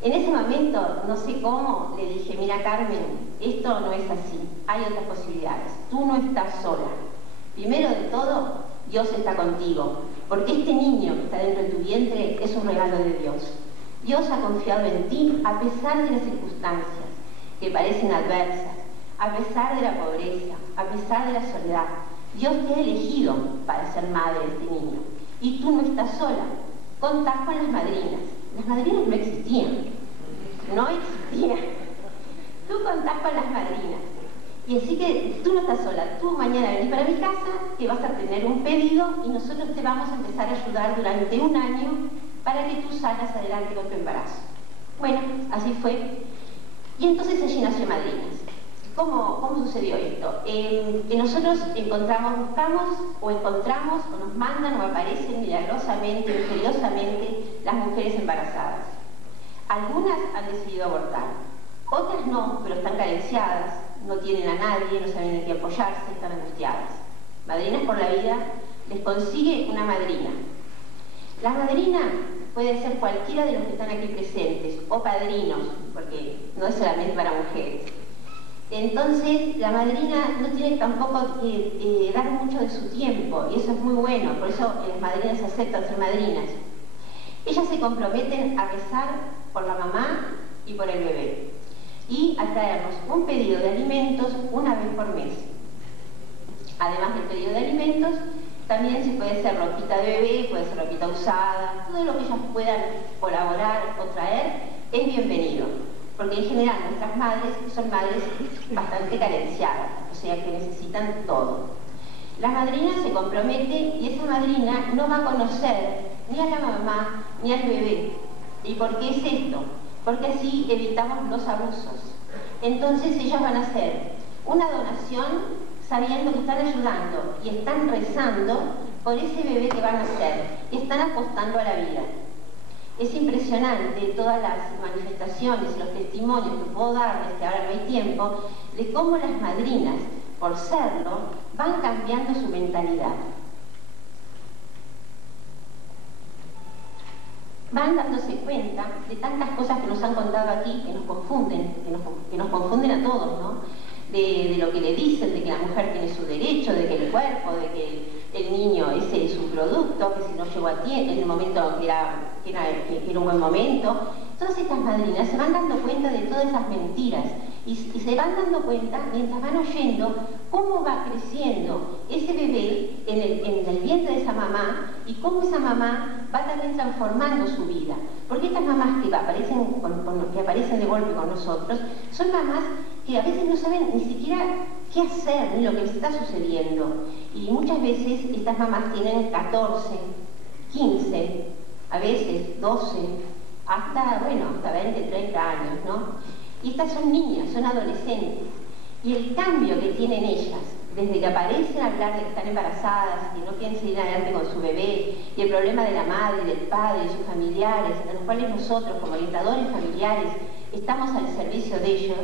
En ese momento, no sé cómo, le dije: mira Carmen, esto no es así, hay otras posibilidades, tú no estás sola. Primero de todo, Dios está contigo, porque este niño que está dentro de tu vientre es un regalo de Dios. Dios ha confiado en ti a pesar de las circunstancias que parecen adversas, a pesar de la pobreza, a pesar de la soledad. Dios te ha elegido para ser madre de este niño. Y tú no estás sola, contás con las madrinas. Las madrinas no existían. Tú contás con las madrinas. Y así que tú no estás sola. Tú mañana venís para mi casa, que vas a tener un pedido y nosotros te vamos a empezar a ayudar durante un año para que tú salgas adelante con tu embarazo. Bueno, así fue. Y entonces allí nació Madrinas. ¿Cómo sucedió esto? Nosotros buscamos o nos mandan o aparecen milagrosamente, misteriosamente las mujeres embarazadas. Algunas han decidido abortar, otras no, pero están carenciadas, no tienen a nadie, no saben en qué apoyarse, están angustiadas. Madrinas por la Vida les consigue una madrina. La madrina puede ser cualquiera de los que están aquí presentes, o padrinos, porque no es solamente para mujeres. Entonces, la madrina no tiene tampoco que dar mucho de su tiempo, y eso es muy bueno, por eso las madrinas aceptan ser madrinas. Ellas se comprometen a rezar por la mamá y por el bebé, y a traernos un pedido de alimentos una vez por mes. Además del pedido de alimentos, también se puede hacer ropita de bebé, puede ser ropita usada, todo lo que ellas puedan colaborar o traer es bienvenido. porque en general nuestras madres son madres bastante carenciadas, o sea que necesitan todo. La madrina se compromete y esa madrina no va a conocer ni a la mamá ni al bebé. ¿Y por qué es esto? Porque así evitamos los abusos. Entonces ellos van a hacer una donación sabiendo que están ayudando y están rezando por ese bebé que van a hacer y están apostando a la vida. Es impresionante todas las manifestaciones, los testimonios que puedo darles, que ahora no hay tiempo, de cómo las madrinas, por serlo, van cambiando su mentalidad. Van dándose cuenta de tantas cosas que nos han contado aquí, que nos confunden, que nos confunden a todos, ¿no? De lo que le dicen, de que la mujer tiene su derecho, de que el cuerpo, de que el niño ese es un producto, que si no llegó a tiempo, en el momento que era un buen momento. Todas estas madrinas se van dando cuenta de todas esas mentiras y se van dando cuenta mientras van oyendo cómo va creciendo ese bebé en el vientre de esa mamá y cómo esa mamá va también transformando su vida. Porque estas mamás que aparecen de golpe con nosotros son mamás que a veces no saben ni siquiera qué hacer ni lo que les está sucediendo. Y muchas veces estas mamás tienen 14, 15, a veces 12, hasta 20, 30 años, ¿no? Y estas son niñas, son adolescentes. Y el cambio que tienen ellas, desde que aparecen a hablar de que están embarazadas, que no quieren seguir adelante con su bebé, y el problema de la madre, del padre, de sus familiares, a los cuales nosotros, como orientadores familiares, estamos al servicio de ellos,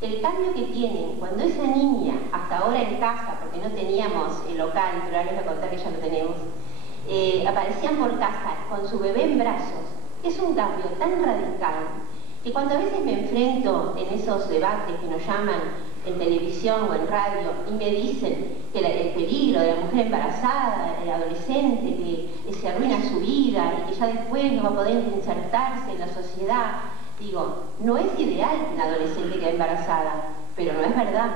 el cambio que tienen cuando esa niña, hasta ahora en casa, porque no teníamos el local, pero ahora les voy a contar que ya lo tenemos, aparecían por casa con su bebé en brazos, es un cambio tan radical que cuando a veces me enfrento en esos debates que nos llaman en televisión o en radio y me dicen que el peligro de la mujer embarazada, el adolescente, que se arruina su vida y que ya después no va a poder insertarse en la sociedad, digo, no es ideal que una adolescente quede embarazada, pero no es verdad,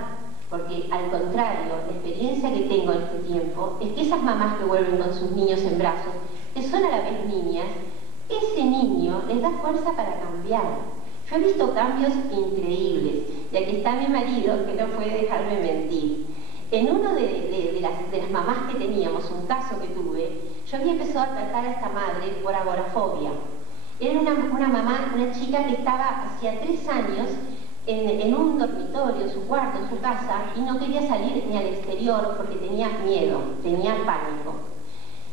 porque al contrario, la experiencia que tengo en este tiempo es que esas mamás que vuelven con sus niños en brazos, que son a la vez niñas, ese niño les da fuerza para cambiar. Yo he visto cambios increíbles, y aquí está mi marido que no puede dejarme mentir. En uno de las mamás que teníamos, un caso que tuve, yo había empezado a tratar a esta madre por agorafobia. Era una mamá, una chica que estaba hacía 3 años en un dormitorio, en su cuarto, en su casa, y no quería salir ni al exterior porque tenía miedo, tenía pánico.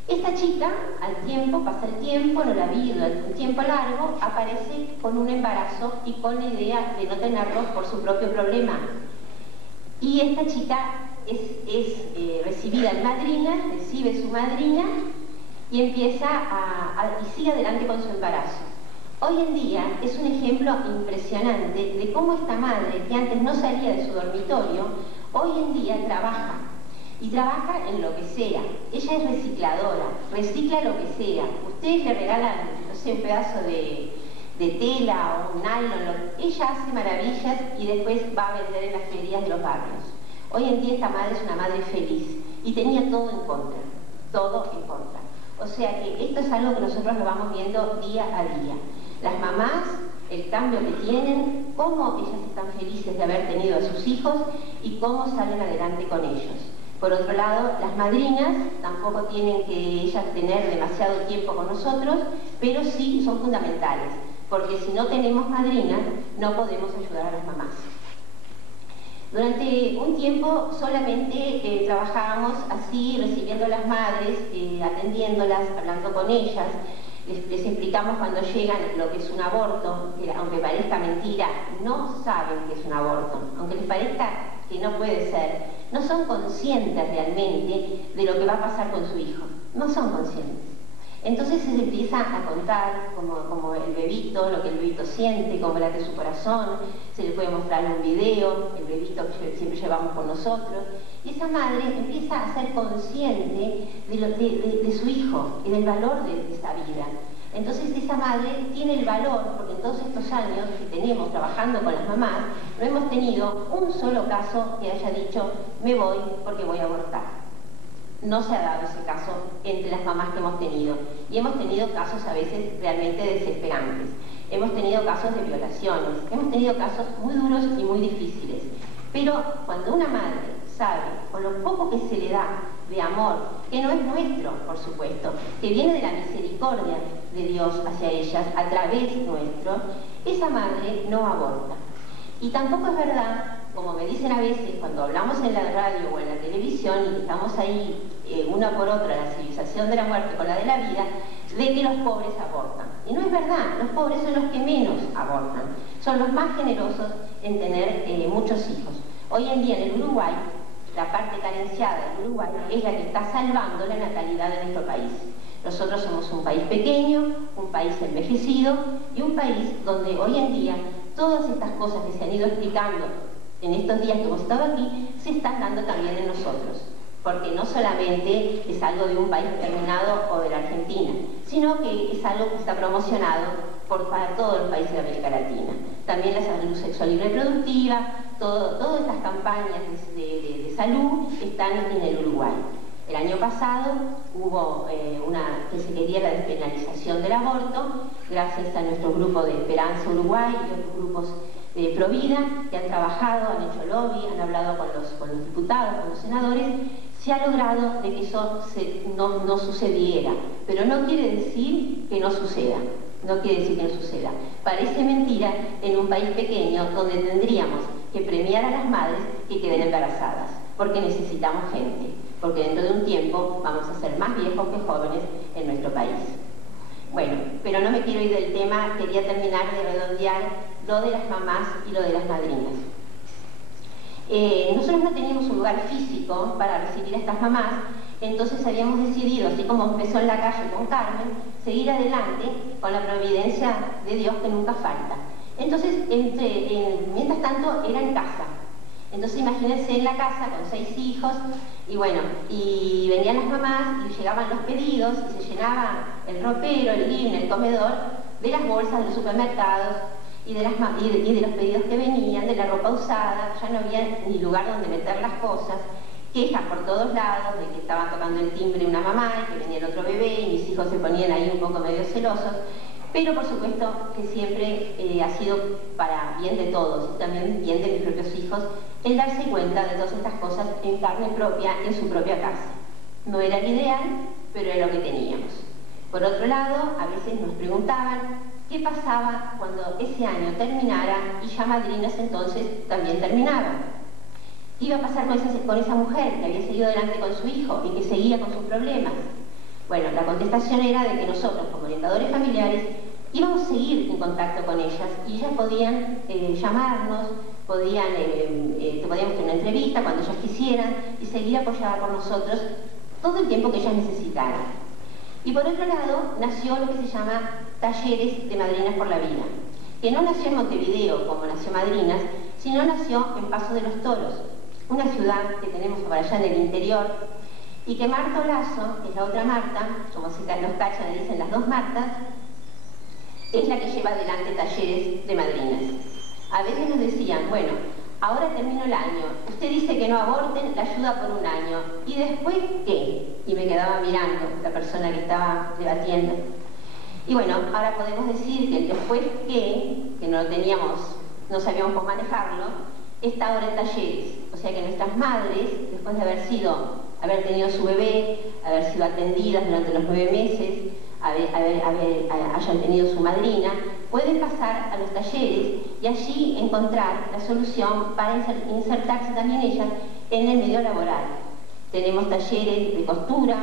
Esta chica, al tiempo, pasa el tiempo, no la vi durante un tiempo largo, aparece con un embarazo y con la idea de no tenerlo por su propio problema. Y esta chica es recibida en madrina, recibe su madrina y empieza y sigue adelante con su embarazo. Hoy en día es un ejemplo impresionante de cómo esta madre, que antes no salía de su dormitorio, hoy en día trabaja. Y trabaja en lo que sea. Ella es recicladora, recicla lo que sea. Ustedes le regalan, no sé, un pedazo de tela o un nylon. Ella hace maravillas y después va a vender en las ferias de los barrios. Hoy en día esta madre es una madre feliz y tenía todo en contra, todo en contra. O sea que esto es algo que nosotros lo vamos viendo día a día. Las mamás, el cambio que tienen, cómo ellas están felices de haber tenido a sus hijos y cómo salen adelante con ellos. Por otro lado, las madrinas tampoco tienen que ellas tener demasiado tiempo con nosotros, pero sí son fundamentales, porque si no tenemos madrinas, no podemos ayudar a las mamás. Durante un tiempo solamente trabajábamos así, recibiendo a las madres, atendiéndolas, hablando con ellas. Les explicamos cuando llegan lo que es un aborto, que aunque parezca mentira, no saben que es un aborto, aunque les parezca que no puede ser, no son conscientes realmente de lo que va a pasar con su hijo, no son conscientes. Entonces se les empieza a contar como el bebito, lo que el bebito siente, cómo late su corazón, se le puede mostrar un video, el bebito que siempre llevamos con nosotros, y esa madre empieza a ser consciente de su hijo y del valor de esa vida. Entonces esa madre tiene el valor, porque en todos estos años que tenemos trabajando con las mamás, no hemos tenido un solo caso que haya dicho, me voy porque voy a abortar. No se ha dado ese caso entre las mamás que hemos tenido. Y hemos tenido casos a veces realmente desesperantes. hemos tenido casos de violaciones, hemos tenido casos muy duros y muy difíciles. Pero cuando una madre sabe, con lo poco que se le da de amor, que no es nuestro, por supuesto, que viene de la misericordia de Dios hacia ellas, a través nuestro, esa madre no aborta. Y tampoco es verdad, como me dicen a veces, cuando hablamos en la radio o en la televisión y estamos ahí una por otra, la civilización de la muerte con la de la vida, de que los pobres abortan. Y no es verdad, los pobres son los que menos abortan, son los más generosos en tener muchos hijos. Hoy en día en el Uruguay, la parte carenciada del Uruguay es la que está salvando la natalidad de nuestro país. Nosotros somos un país pequeño, un país envejecido y un país donde hoy en día todas estas cosas que se han ido explicando en estos días que hemos estado aquí, se están dando también en nosotros. Porque no solamente es algo de un país determinado o de la Argentina, sino que es algo que está promocionado para todos los países de América Latina. También la salud sexual y reproductiva, todas estas campañas de salud están en el Uruguay. El año pasado hubo que se quería la despenalización del aborto, gracias a nuestro grupo de Esperanza Uruguay y otros grupos de Provida, que han trabajado, han hecho lobby, han hablado con los diputados, con los senadores. Se ha logrado de que eso no sucediera, pero no quiere decir que no suceda. No quiere decir que no suceda. Parece mentira en un país pequeño donde tendríamos que premiar a las madres que queden embarazadas, porque necesitamos gente, porque dentro de un tiempo vamos a ser más viejos que jóvenes en nuestro país. Bueno, pero no me quiero ir del tema, quería terminar de redondear lo de las mamás y lo de las madrinas. Nosotros no teníamos un lugar físico para recibir a estas mamás, entonces habíamos decidido, así como empezó en la calle con Carmen, seguir adelante con la providencia de Dios que nunca falta. Entonces, mientras tanto, era en casa. Entonces imagínense en la casa con 6 hijos, y bueno, y venían las mamás y llegaban los pedidos y se llenaba el ropero, el living, el comedor de las bolsas de los supermercados y de los pedidos que venían, de la ropa usada. Ya no había ni lugar donde meter las cosas, quejas por todos lados de que estaba tocando el timbre una mamá y que venía el otro bebé y mis hijos se ponían ahí un poco medio celosos. Pero por supuesto que siempre ha sido para bien de todos y también bien de mis propios hijos el darse cuenta de todas estas cosas en carne propia, en su propia casa. No era el ideal, pero era lo que teníamos. Por otro lado, a veces nos preguntaban qué pasaba cuando ese año terminara y ya madrinas entonces también terminaban. ¿Qué iba a pasar con esa mujer que había seguido adelante con su hijo y que seguía con sus problemas? Bueno, la contestación era de que nosotros, como orientadores familiares, íbamos a seguir en contacto con ellas y ellas podían llamarnos, podíamos tener una entrevista cuando ellas quisieran y seguir apoyadas por nosotros todo el tiempo que ellas necesitaran. Y por otro lado, nació lo que se llama Talleres de Madrinas por la Vida, que no nació en Montevideo como nació Madrinas, sino nació en Paso de los Toros, una ciudad que tenemos por allá en el interior, y que Marta Olazo, que es la otra Marta, como los cachan le dicen las dos Martas, es la que lleva adelante Talleres de Madrinas. A veces nos decían, bueno, ahora termino el año, usted dice que no aborten, la ayuda por un año, ¿y después qué? Y me quedaba mirando la persona que estaba debatiendo. Y bueno, ahora podemos decir que el después qué, que no sabíamos cómo manejarlo, está ahora en Talleres. O sea que nuestras madres, después de haber tenido su bebé, haber sido atendidas durante los 9 meses, hayan tenido su madrina, pueden pasar a los talleres y allí encontrar la solución para insertarse también ellas en el medio laboral. Tenemos talleres de costura,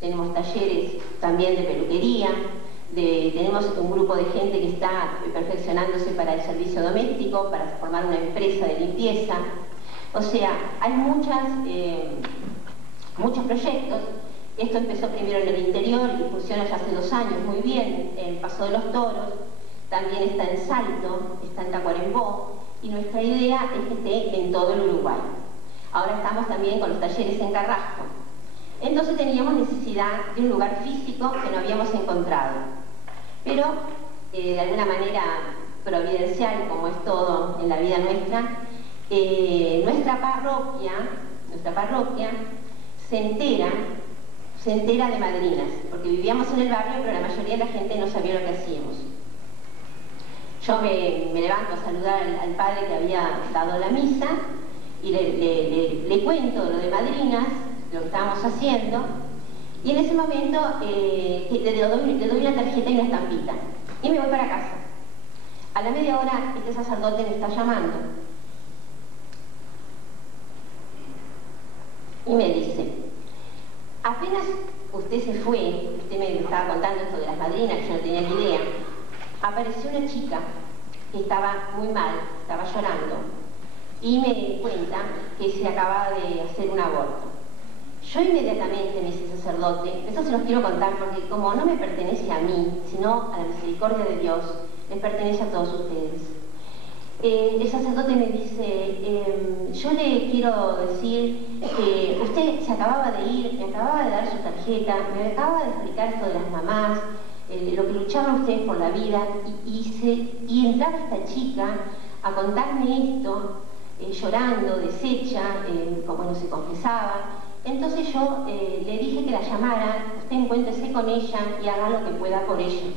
tenemos talleres también de peluquería, tenemos un grupo de gente que está perfeccionándose para el servicio doméstico, para formar una empresa de limpieza. O sea, hay muchos proyectos. Esto empezó primero en el interior y funciona ya hace 2 años muy bien en Paso de los Toros, también está en Salto, está en Tacuarembó, y nuestra idea es que esté en todo el Uruguay. Ahora estamos también con los talleres en Carrasco. Entonces teníamos necesidad de un lugar físico que no habíamos encontrado. Pero, de alguna manera providencial, como es todo en la vida nuestra, nuestra parroquia se entera de madrinas, porque vivíamos en el barrio, pero la mayoría de la gente no sabía lo que hacíamos. Yo me levanto a saludar al padre que había dado la misa y le cuento lo de madrinas, lo que estábamos haciendo, y en ese momento le doy una tarjeta y una estampita y me voy para casa. A la media hora este sacerdote me está llamando y me dice: apenas usted se fue, usted me estaba contando esto de las madrinas, que yo no tenía ni idea, apareció una chica que estaba muy mal, estaba llorando, y me cuenta que se acababa de hacer un aborto. Yo inmediatamente, me dice el sacerdote, esto se los quiero contar porque como no me pertenece a mí, sino a la misericordia de Dios, les pertenece a todos ustedes. El sacerdote me dice: yo le quiero decir que usted se acababa de ir, me acababa de dar su tarjeta, me acababa de explicar esto de las mamás, lo que luchaban ustedes por la vida, y entraba esta chica a contarme esto, llorando, deshecha, como no se confesaba. Entonces yo le dije que la llamara, usted encuéntrese con ella y haga lo que pueda por ella.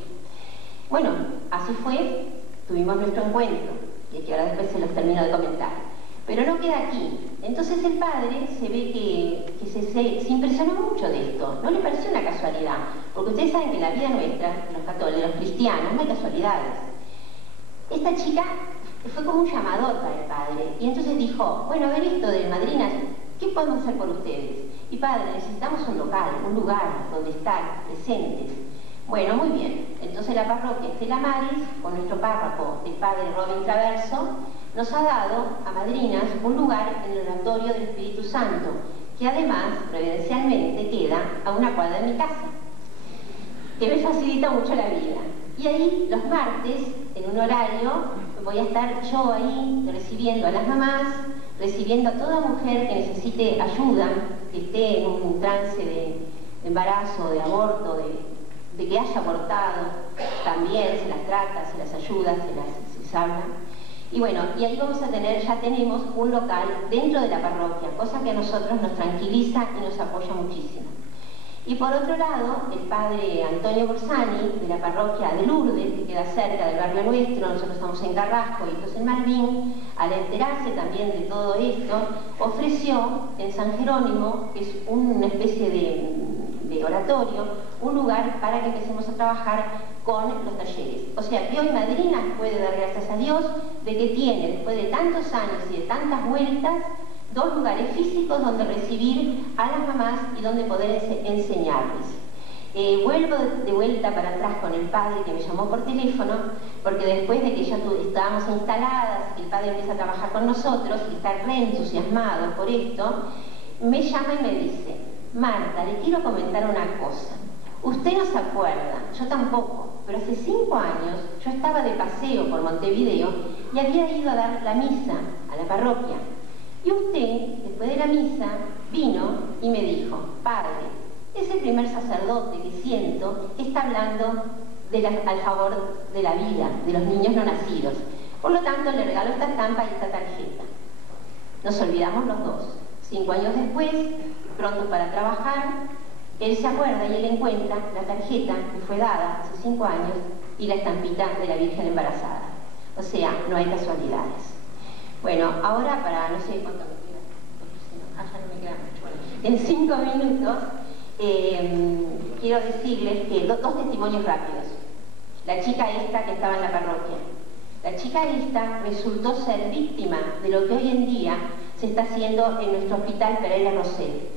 Bueno, así fue, tuvimos nuestro encuentro, y que ahora después se los termino de comentar. Pero no queda aquí. Entonces el padre se ve que se impresionó mucho de esto. No le pareció una casualidad, porque ustedes saben que en la vida nuestra, los católicos, los cristianos, no hay casualidades. Esta chica fue como un llamador para el padre, y entonces dijo: bueno, a ver esto de madrinas, ¿qué podemos hacer por ustedes? Y padre, necesitamos un local, un lugar donde estar presentes. Bueno, muy bien. Entonces la parroquia Estela Maris, con nuestro párroco, el padre Robin Traverso, nos ha dado a madrinas un lugar en el oratorio del Espíritu Santo, que además, providencialmente, queda a una cuadra de mi casa, que me facilita mucho la vida. Y ahí, los martes, en un horario, voy a estar yo ahí recibiendo a las mamás, recibiendo a toda mujer que necesite ayuda, que esté en un trance de embarazo, de aborto, de que haya abortado, también se las trata, se las ayuda, se les habla. Y bueno, y ahí vamos a tener, ya tenemos un local dentro de la parroquia, cosa que a nosotros nos tranquiliza y nos apoya muchísimo. Y por otro lado, el padre Antonio Borsani, de la parroquia de Lourdes, que queda cerca del barrio nuestro, nosotros estamos en Carrasco y estos en Malvin, al enterarse también de todo esto, ofreció en San Jerónimo, que es una especie de oratorio, un lugar para que empecemos a trabajar con los talleres. O sea, que hoy Madrinas puede dar gracias a Dios de que tiene, después de tantos años y de tantas vueltas, dos lugares físicos donde recibir a las mamás y donde poder enseñarles. Vuelvo de vuelta para atrás con el padre que me llamó por teléfono, porque después de que ya estábamos instaladas, el padre empieza a trabajar con nosotros y está reentusiasmado por esto, me llama y me dice: Marta, le quiero comentar una cosa. Usted no se acuerda, yo tampoco, pero hace 5 años yo estaba de paseo por Montevideo y había ido a dar la misa a la parroquia. Y usted, después de la misa, vino y me dijo: padre, es el primer sacerdote que siento que está hablando al favor de la vida, de los niños no nacidos. Por lo tanto, le regalo esta estampa y esta tarjeta. Nos olvidamos los dos. 5 años después, pronto para trabajar, él se acuerda y él encuentra la tarjeta que fue dada hace 5 años y la estampita de la Virgen embarazada. O sea, no hay casualidades. Bueno, ahora para, no sé cuánto me queda, ya no me queda mucho. Bueno, en 5 minutos quiero decirles que dos testimonios rápidos. La chica esta que estaba en la parroquia. La chica esta resultó ser víctima de lo que hoy en día se está haciendo en nuestro hospital Pereira Rosell.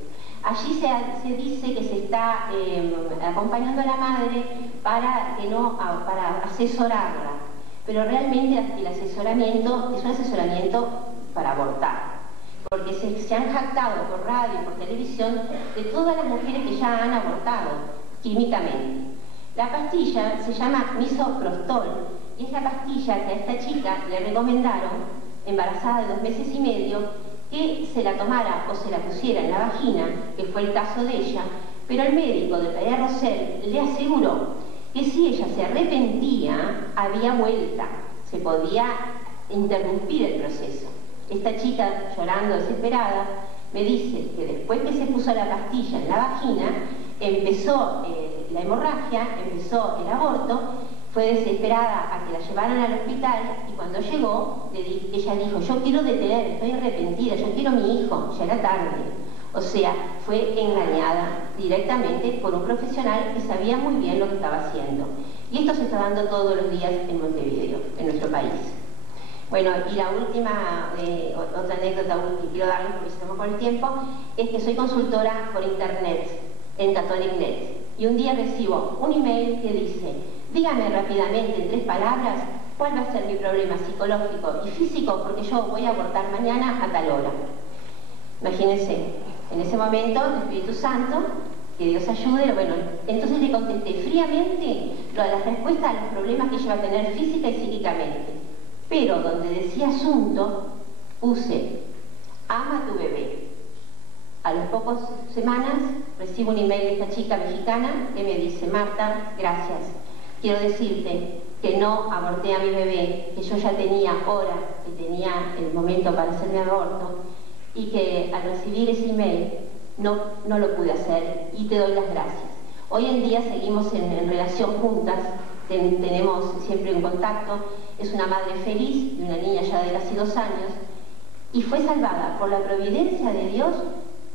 Allí se dice que se está acompañando a la madre para asesorarla, pero realmente el asesoramiento es un asesoramiento para abortar, porque se han jactado por radio, por televisión, de todas las mujeres que ya han abortado químicamente. La pastilla se llama misoprostol y es la pastilla que a esta chica le recomendaron, embarazada de 2 meses y medio, que se la tomara o se la pusiera en la vagina, que fue el caso de ella, pero el médico de Pereira Rosell le aseguró que si ella se arrepentía, había vuelta, se podía interrumpir el proceso. Esta chica, llorando desesperada, me dice que después que se puso la pastilla en la vagina, empezó la hemorragia, empezó el aborto, Fue desesperada a que la llevaran al hospital y cuando llegó, ella dijo, yo quiero detener, estoy arrepentida, yo quiero a mi hijo, ya era tarde. O sea, fue engañada directamente por un profesional que sabía muy bien lo que estaba haciendo. Y esto se está dando todos los días en Montevideo, en nuestro país. Bueno, y la última, otra anécdota que quiero darles porque estamos con el tiempo, es que soy consultora por internet, en CatholicNet. Y un día recibo un email que dice, dígame rápidamente en 3 palabras cuál va a ser mi problema psicológico y físico porque yo voy a abortar mañana a tal hora. Imagínense, en ese momento el Espíritu Santo, que Dios ayude, bueno, entonces le contesté fríamente las respuestas a los problemas que ella va a tener física y psíquicamente. Pero donde decía asunto, puse, ama a tu bebé. A las pocas semanas recibo un email de esta chica mexicana que me dice, Marta, gracias. Quiero decirte que no aborté a mi bebé, que yo ya tenía horas, que tenía el momento para hacer mi aborto, y que al recibir ese email no lo pude hacer y te doy las gracias. Hoy en día seguimos en relación juntas, tenemos siempre un contacto, es una madre feliz de una niña ya de casi 2 años y fue salvada por la providencia de Dios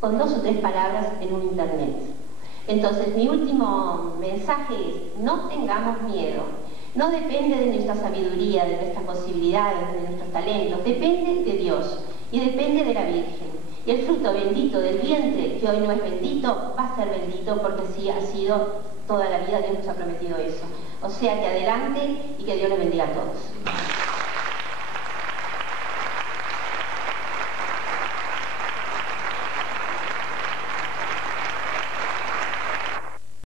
con 2 o 3 palabras en un internet. Entonces mi último mensaje es, no tengamos miedo, no depende de nuestra sabiduría, de nuestras posibilidades, de nuestros talentos, depende de Dios y depende de la Virgen. Y el fruto bendito del vientre, que hoy no es bendito, va a ser bendito porque así ha sido toda la vida, Dios nos ha prometido eso. O sea que adelante y que Dios les bendiga a todos.